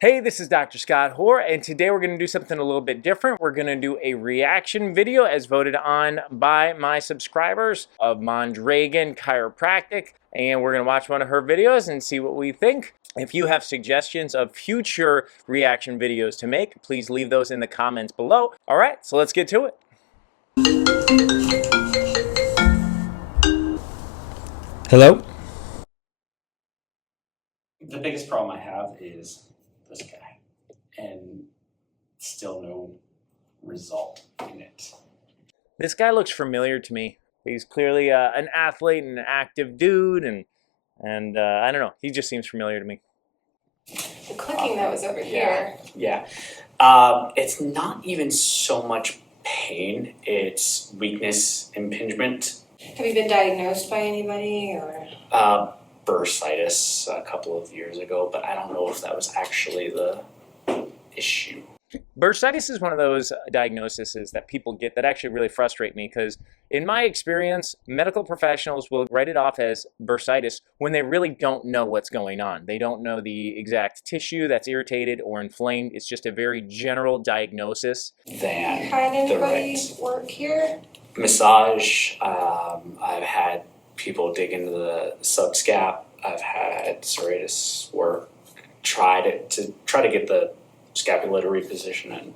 Hey, this is Dr. Scott Hoare, and today we're going to do something a little bit different. We're going to do a reaction video as voted on by my subscribers of Mondragon Chiropractic, and we're going to watch one of her videos and see what we think. If you have suggestions of future reaction videos to make, please leave those in the comments below. All right, so let's get to it. Hello? The biggest problem I have is this guy, and still no result in it. This guy looks familiar to me. He's clearly an athlete and an active dude, and I don't know. He just seems familiar to me. The clicking that was over here. Yeah. It's not even so much pain, it's weakness, impingement. Have you been diagnosed by anybody or? Bursitis a couple of years ago, but I don't know if that was actually the issue. Bursitis is one of those diagnoses that people get that actually really frustrate me because in my experience, medical professionals will write it off as bursitis when they really don't know what's going on. They don't know the exact tissue that's irritated or inflamed. It's just a very general diagnosis. Than Had anybody the right work here? massage. I've had people dig into the subscap. I've had serratus work. Tried to get the scapula to reposition and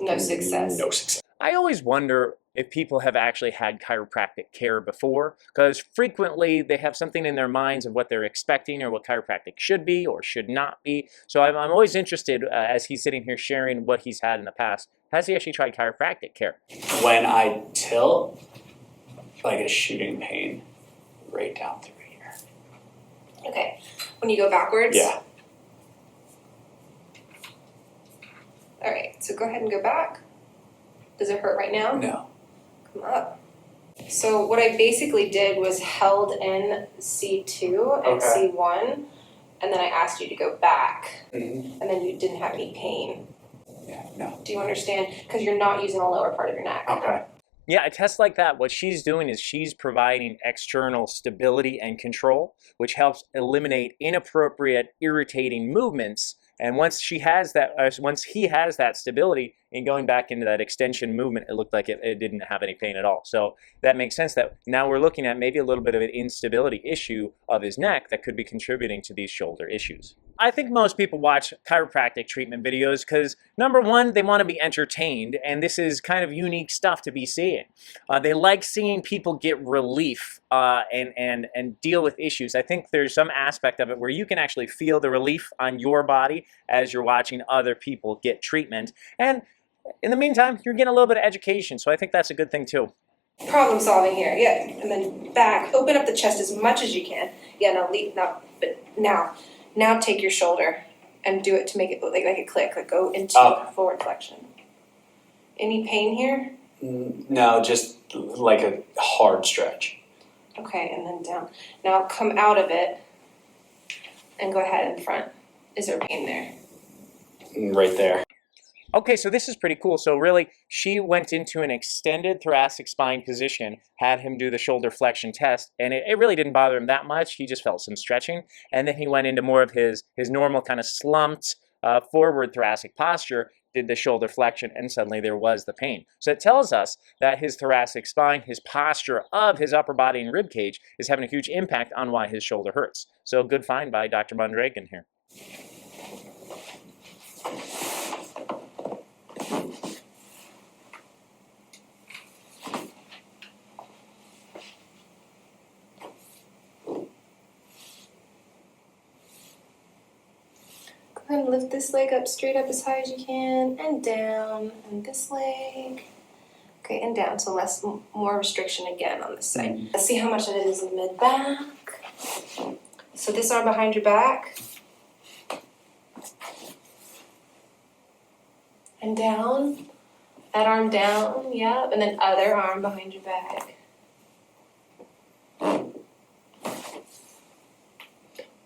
No success. no success. I always wonder if people have actually had chiropractic care before, because frequently they have something in their minds of what they're expecting or what chiropractic should be or should not be. So I'm always interested as he's sitting here sharing what he's had in the past. Has he actually tried chiropractic care? When I tilt, like a shooting pain right down through here. Okay. When you go backwards? Yeah. All right. So go ahead and go back. Does it hurt right now? No. Come up. So what I basically did was held in C2 and Okay. C1, and then I asked you to go back, Mm-hmm. and then you didn't have any pain. Yeah. No. Do you understand? Because you're not using the lower part of your neck. Okay. Yeah, a test like that, what she's doing is she's providing external stability and control, which helps eliminate inappropriate, irritating movements. And once she has that, once he has that stability, and going back into that extension movement, it looked like it didn't have any pain at all. So that makes sense that now we're looking at maybe a little bit of an instability issue of his neck that could be contributing to these shoulder issues. I think most people watch chiropractic treatment videos because, number one, they want to be entertained, and this is kind of unique stuff to be seeing. They like seeing people get relief and deal with issues. I think there's some aspect of it where you can actually feel the relief on your body as you're watching other people get treatment. And in the meantime, you're getting a little bit of education, so I think that's a good thing too. Problem solving here, yeah. And then back, open up the chest as much as you can. Yeah, now leap, but now take your shoulder and do it to make it look like a click, like go into forward flexion. Any pain here? No, just like a hard stretch. Okay, and then down. Now come out of it and go ahead in front. Is there pain there? Right there. Okay, so this is pretty cool. So really, she went into an extended thoracic spine position, had him do the shoulder flexion test, and it really didn't bother him that much. He just felt some stretching. And then he went into more of his normal kind of slumped forward thoracic posture, did the shoulder flexion, and suddenly there was the pain. So it tells us that his thoracic spine, his posture of his upper body and rib cage is having a huge impact on why his shoulder hurts. So good find by Dr. Mondragon here. Go ahead and lift this leg up straight up as high as you can, and down, and this leg. Okay, and down, so more restriction again on this side. Let's see how much of it is in mid-back. So this arm behind your back. And down. That arm down, yep, and then other arm behind your back.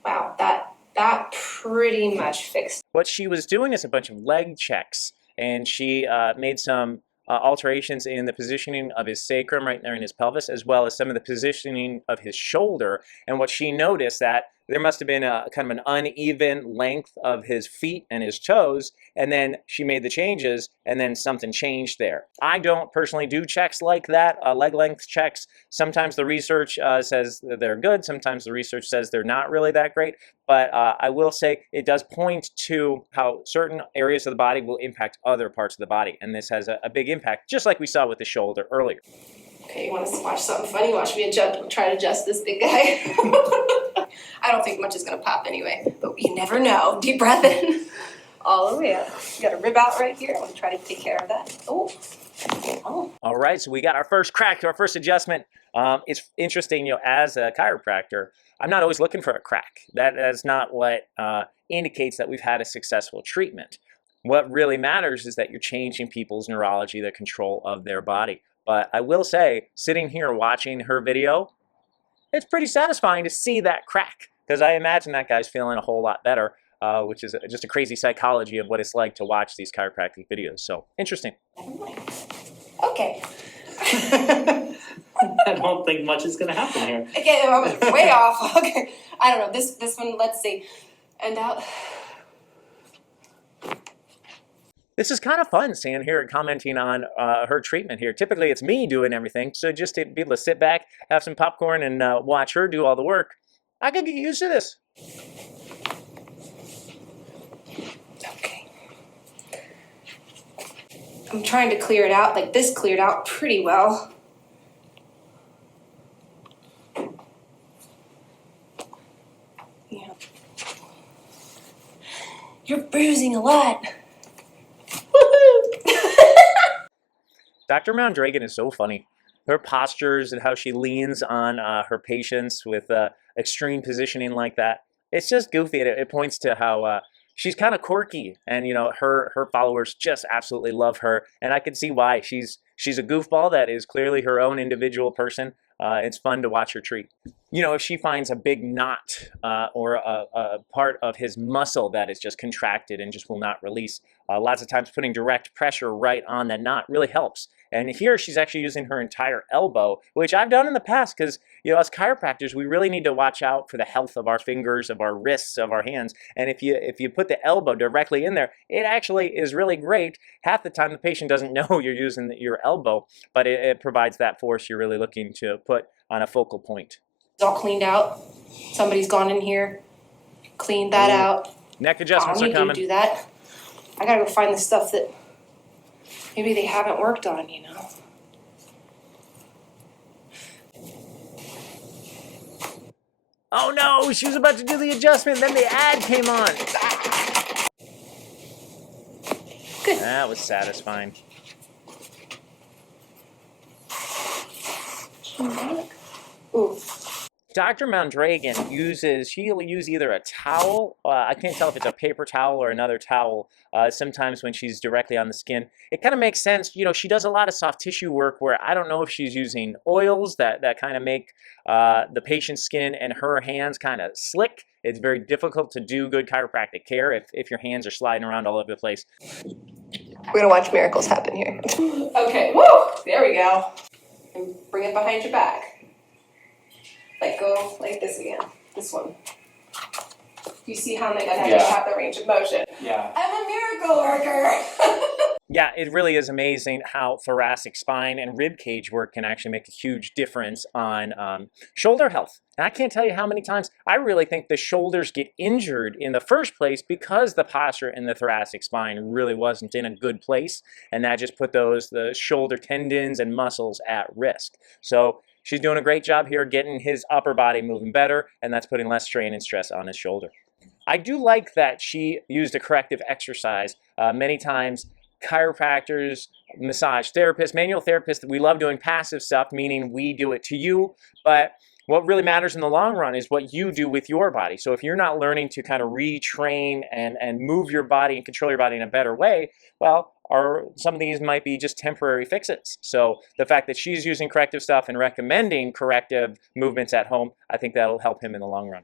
Wow, that pretty much fixed. What she was doing is a bunch of leg checks, and she made some alterations in the positioning of his sacrum right there in his pelvis, as well as some of the positioning of his shoulder. And what she noticed that there must have been a kind of an uneven length of his feet and his toes, and then she made the changes, and then something changed there. I don't personally do checks like that, leg length checks. Sometimes the research says that they're good, sometimes the research says they're not really that great, but I will say it does point to how certain areas of the body will impact other parts of the body, and this has a big impact, just like we saw with the shoulder earlier. Okay, you want us to watch something funny? Watch me try to adjust this big guy. I don't think much is gonna pop anyway, but you never know. Deep breath in, all the way up. You got a rib out right here. I want to try to take care of that. Oh. All right, so we got our first crack, our first adjustment. It's interesting, as a chiropractor, I'm not always looking for a crack. That's not what indicates that we've had a successful treatment. What really matters is that you're changing people's neurology, the control of their body. But I will say, sitting here watching her video, it's pretty satisfying to see that crack, because I imagine that guy's feeling a whole lot better, which is just a crazy psychology of what it's like to watch these chiropractic videos. So, interesting. Okay. I don't think much is going to happen here. Okay, I was way off. Okay, I don't know. This one, let's see. And out. This is kind of fun, seeing here commenting on her treatment here. Typically, it's me doing everything, so just to be able to sit back, have some popcorn, and watch her do all the work, I could get used to this. Okay. I'm trying to clear it out. Like, this cleared out pretty well. Yeah. You're bruising a lot. Dr. Mondragon is so funny. Her postures and how she leans on her patients with extreme positioning like that. It's just goofy. It points to how she's kind of quirky, and her followers just absolutely love her. And I can see why. She's a goofball that is clearly her own individual person. It's fun to watch her treat. If she finds a big knot or a part of his muscle that is just contracted and just will not release, lots of times putting direct pressure right on that knot really helps. And here she's actually using her entire elbow, which I've done in the past, because as chiropractors, we really need to watch out for the health of our fingers, of our wrists, of our hands. And if you put the elbow directly in there, it actually is really great. Half the time the patient doesn't know you're using your elbow, but it provides that force you're really looking to put on a focal point. It's all cleaned out. Somebody's gone in here, cleaned that out. Neck adjustments I are don't coming. need to do that. I gotta go find the stuff that maybe they haven't worked on, Oh no, she was about to do the adjustment, then the ad came on. Good. That was satisfying. Ooh. Dr. Mondragon she'll use either a towel, I can't tell if it's a paper towel or another towel, sometimes when she's directly on the skin. It kind of makes sense, she does a lot of soft tissue work where I don't know if she's using oils that kind of make the patient's skin and her hands kind of slick. It's very difficult to do good chiropractic care if your hands are sliding around all over the place. We're gonna watch miracles happen here. Okay, woo! There we go. And bring it behind your back. Like, go like this again. This one. You see how they gotta have the range of motion? Yeah. I'm a miracle worker! Yeah, it really is amazing how thoracic spine and rib cage work can actually make a huge difference on shoulder health. And I can't tell you how many times I really think the shoulders get injured in the first place because the posture in the thoracic spine really wasn't in a good place, and that just put the shoulder tendons and muscles at risk. So she's doing a great job here getting his upper body moving better, and that's putting less strain and stress on his shoulder. I do like that she used a corrective exercise. Many times chiropractors, massage therapists, manual therapists, we love doing passive stuff, meaning we do it to you, but what really matters in the long run is what you do with your body. So if you're not learning to kind of retrain and move your body and control your body in a better way, well, some of these might be just temporary fixes. So the fact that she's using corrective stuff and recommending corrective movements at home, I think that'll help him in the long run.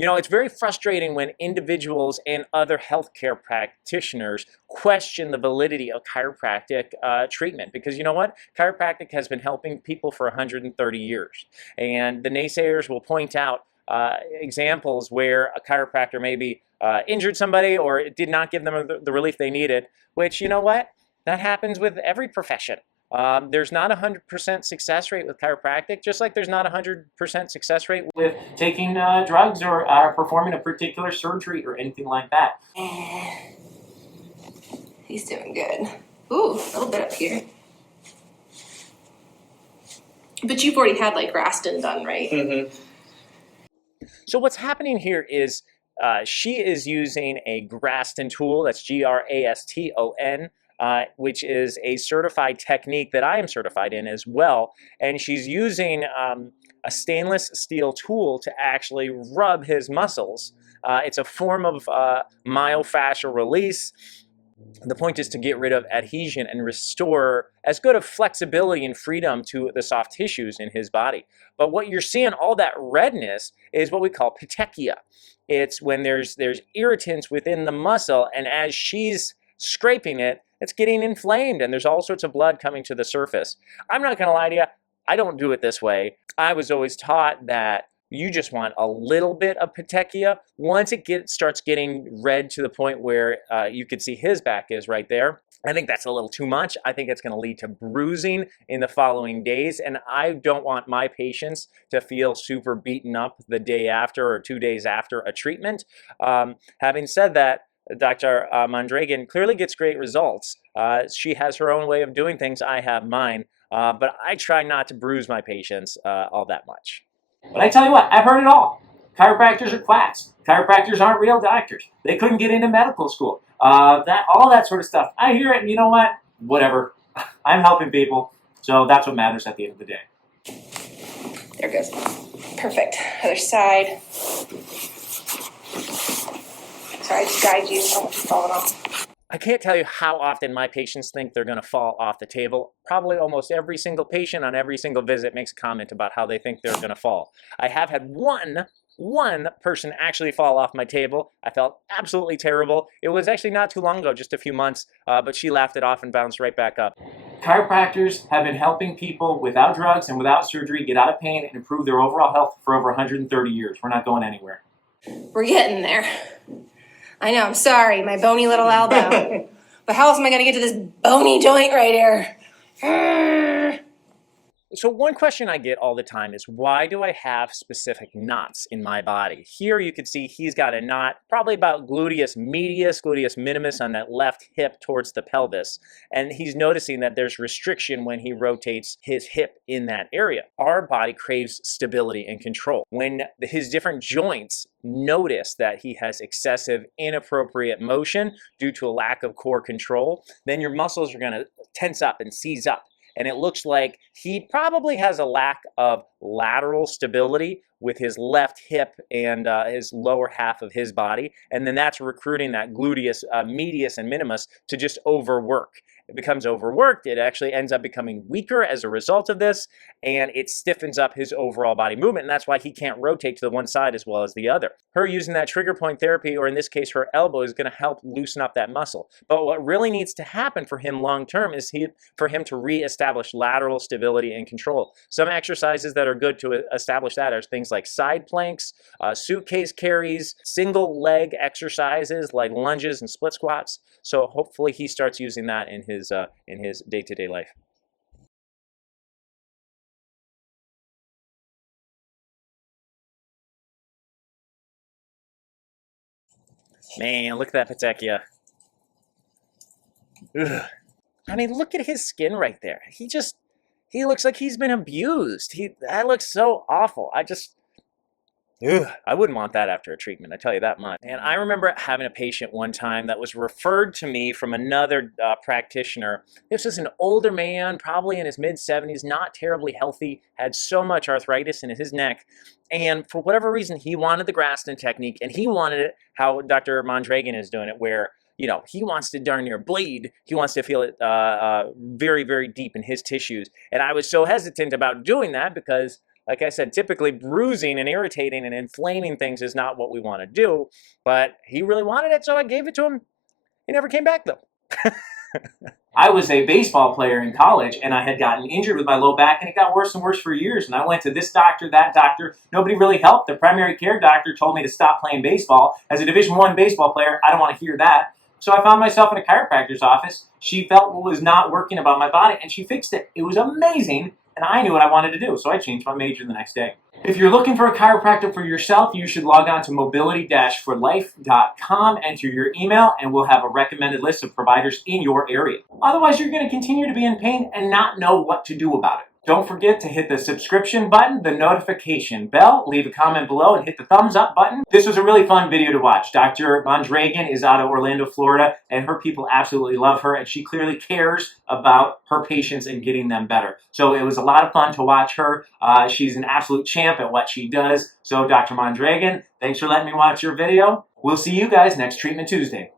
It's very frustrating when individuals and other healthcare practitioners question the validity of chiropractic treatment, because you know what? Chiropractic has been helping people for 130 years. And the naysayers will point out examples where a chiropractor maybe injured somebody or did not give them the relief they needed, which, you know what? That happens with every profession. There's not a 100% success rate with chiropractic, just like there's not a 100% success rate with taking drugs or performing a particular surgery or anything like that. He's doing good. Ooh, a little bit up here. But you've already had like Graston done, right? Mm-hmm. So what's happening here is she is using a Graston tool, that's Graston, which is a certified technique that I am certified in as well. And she's using a stainless steel tool to actually rub his muscles. It's a form of myofascial release. The point is to get rid of adhesion and restore as good of flexibility and freedom to the soft tissues in his body. But what you're seeing, all that redness, is what we call petechia. It's when there's irritants within the muscle, and as she's scraping it, it's getting inflamed, and there's all sorts of blood coming to the surface. I'm not going to lie to you, I don't do it this way. I was always taught that you just want a little bit of petechia. Once it starts getting red to the point where you could see his back is right there, I think that's a little too much. I think it's going to lead to bruising in the following days, and I don't want my patients to feel super beaten up the day after or 2 days after a treatment. Having said that, Dr. Mondragon clearly gets great results. She has her own way of doing things. I have mine, but I try not to bruise my patients all that much. But I tell you what, I've heard it all. Chiropractors are quacks. Chiropractors aren't real doctors. They couldn't get into medical school. All that sort of stuff. I hear it, and you know what? Whatever. I'm helping people, so that's what matters at the end of the day. There it goes. Perfect. Other side. Sorry, I just guide you. So much is falling off. I can't tell you how often my patients think they're going to fall off the table. Probably almost every single patient on every single visit makes a comment about how they think they're going to fall. I have had one person actually fall off my table. I felt absolutely terrible. It was actually not too long ago, just a few months, but she laughed it off and bounced right back up. Chiropractors have been helping people without drugs and without surgery get out of pain and improve their overall health for over 130 years. We're not going anywhere. We're getting there. I know, I'm sorry, my bony little elbow. But how else am I going to get to this bony joint right here? So one question I get all the time is, why do I have specific knots in my body? Here you can see he's got a knot probably about gluteus medius, gluteus minimus on that left hip towards the pelvis. And he's noticing that there's restriction when he rotates his hip in that area. Our body craves stability and control. When his different joints notice that he has excessive inappropriate motion due to a lack of core control, then your muscles are going to tense up and seize up. And it looks like he probably has a lack of lateral stability with his left hip and his lower half of his body. And then that's recruiting that gluteus medius and minimus to just overwork. It becomes overworked. It actually ends up becoming weaker as a result of this, and it stiffens up his overall body movement, and that's why he can't rotate to the one side as well as the other. Her using that trigger point therapy, or in this case her elbow, is going to help loosen up that muscle. But what really needs to happen for him long term is for him to reestablish lateral stability and control. Some exercises that are good to establish that are things like side planks, suitcase carries, single leg exercises like lunges and split squats. So hopefully he starts using that in his day-to-day life. Man, look at that petechia. Ugh. I mean, look at his skin right there. He looks like he's been abused. That looks so awful. I wouldn't want that after a treatment, I tell you that much. And I remember having a patient one time that was referred to me from another practitioner. This was an older man, probably in his mid-70s, not terribly healthy, had so much arthritis in his neck. And for whatever reason, he wanted the Graston technique, and he wanted it how Dr. Mondragon is doing it, where he wants to darn near bleed. He wants to feel it very, very deep in his tissues. And I was so hesitant about doing that because, like I said, typically bruising and irritating and inflaming things is not what we want to do. But he really wanted it, so I gave it to him. He never came back, though. I was a baseball player in college, and I had gotten injured with my low back, and it got worse and worse for years. And I went to this doctor, that doctor. Nobody really helped. The primary care doctor told me to stop playing baseball. As a Division I baseball player, I don't want to hear that. So I found myself in a chiropractor's office. She felt what was not working about my body, and she fixed it. It was amazing, and I knew what I wanted to do, so I changed my major the next day. If you're looking for a chiropractor for yourself, you should log on to mobility-forlife.com, enter your email, and we'll have a recommended list of providers in your area. Otherwise, you're going to continue to be in pain and not know what to do about it. Don't forget to hit the subscription button, the notification bell, leave a comment below, and hit the thumbs up button. This was a really fun video to watch. Dr. Mondragon is out of Orlando, Florida, and her people absolutely love her, and she clearly cares about her patients and getting them better. So it was a lot of fun to watch her. She's an absolute champ at what she does. So Dr. Mondragon, thanks for letting me watch your video. We'll see you guys next Treatment Tuesday.